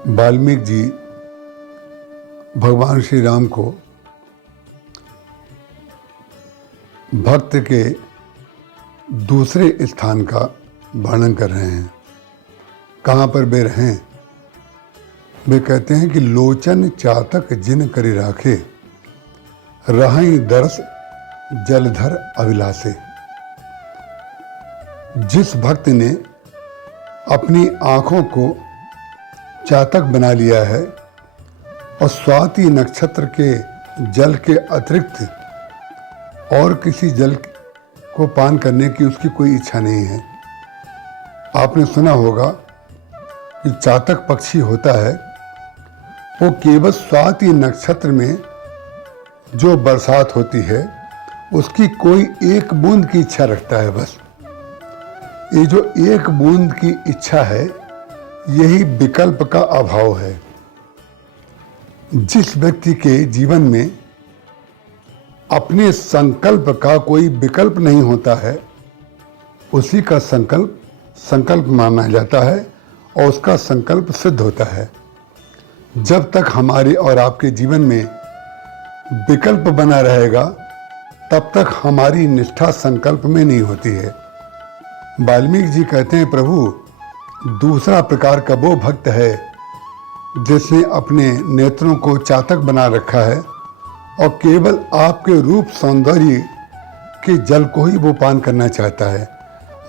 वाल्मीकि जी भगवान श्री राम को भक्त के दूसरे स्थान का वर्णन कर रहे हैं। कहाँ पर वे रहें? वे कहते हैं कि लोचन चातक जिन करी राखे, रहई दरस जलधर अभिलाषे। जिस भक्त ने अपनी आँखों को चातक बना लिया है और स्वाति नक्षत्र के जल के अतिरिक्त और किसी जल को पान करने की उसकी कोई इच्छा नहीं है। आपने सुना होगा कि चातक पक्षी होता है, वो केवल स्वाति नक्षत्र में जो बरसात होती है उसकी कोई एक बूंद की इच्छा रखता है। बस ये जो एक बूंद की इच्छा है, यही विकल्प का अभाव है। जिस व्यक्ति के जीवन में अपने संकल्प का कोई विकल्प नहीं होता है, उसी का संकल्प माना जाता है और उसका संकल्प सिद्ध होता है। जब तक हमारे और आपके जीवन में विकल्प बना रहेगा, तब तक हमारी निष्ठा संकल्प में नहीं होती है। वाल्मीकि जी कहते हैं, प्रभु दूसरा प्रकार का वो भक्त है जिसने अपने नेत्रों को चातक बना रखा है और केवल आपके रूप सौंदर्य के जल को ही वो पान करना चाहता है।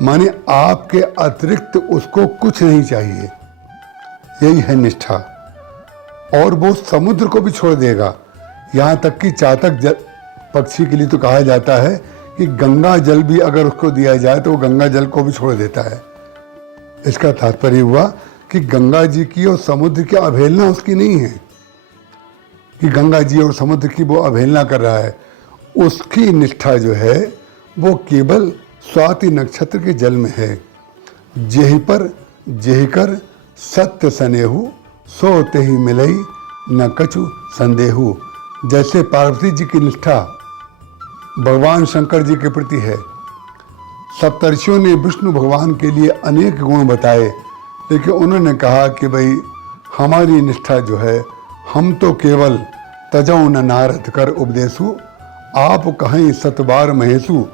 माने आपके अतिरिक्त उसको कुछ नहीं चाहिए। यही है निष्ठा। और वो समुद्र को भी छोड़ देगा। यहाँ तक कि चातक पक्षी के लिए तो कहा जाता है कि गंगा जल भी अगर उसको दिया जाए तो वो गंगा जल को भी छोड़ देता है। इसका तात्पर्य हुआ कि गंगा जी की और समुद्र की अवहेलना उसकी नहीं है कि गंगा जी और समुद्र की वो अवहेलना कर रहा है। उसकी निष्ठा जो है वो केवल स्वाति नक्षत्र के जल में है। जेहि पर जेहि कर सत्य सनेहु, सो तेहि मिलई न कछु संदेहु। जैसे पार्वती जी की निष्ठा भगवान शंकर जी के प्रति है। सप्तर्षियों ने विष्णु भगवान के लिए अनेक गुण बताए, लेकिन उन्होंने कहा कि भाई हमारी निष्ठा जो है, हम तो केवल तजौ न नारद कर उपदेशु, आप कहें सतबार महेशु।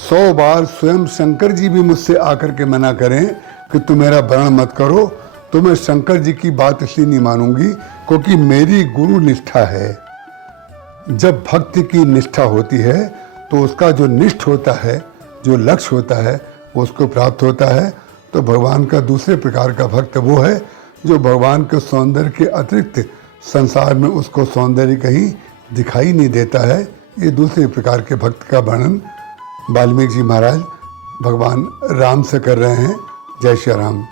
100 बार स्वयं शंकर जी भी मुझसे आकर के मना करें कि तुम मेरा वर्ण मत करो, तो मैं शंकर जी की बात इसलिए नहीं मानूंगी क्योंकि मेरी गुरु निष्ठा है। जब भक्ति की निष्ठा होती है तो उसका जो निष्ठ होता है, जो लक्ष्य होता है, वो उसको प्राप्त होता है। तो भगवान का दूसरे प्रकार का भक्त वो है जो भगवान के सौंदर्य के अतिरिक्त संसार में उसको सौंदर्य कहीं दिखाई नहीं देता है। ये दूसरे प्रकार के भक्त का वर्णन वाल्मीकि जी महाराज भगवान राम से कर रहे हैं। जय श्री राम।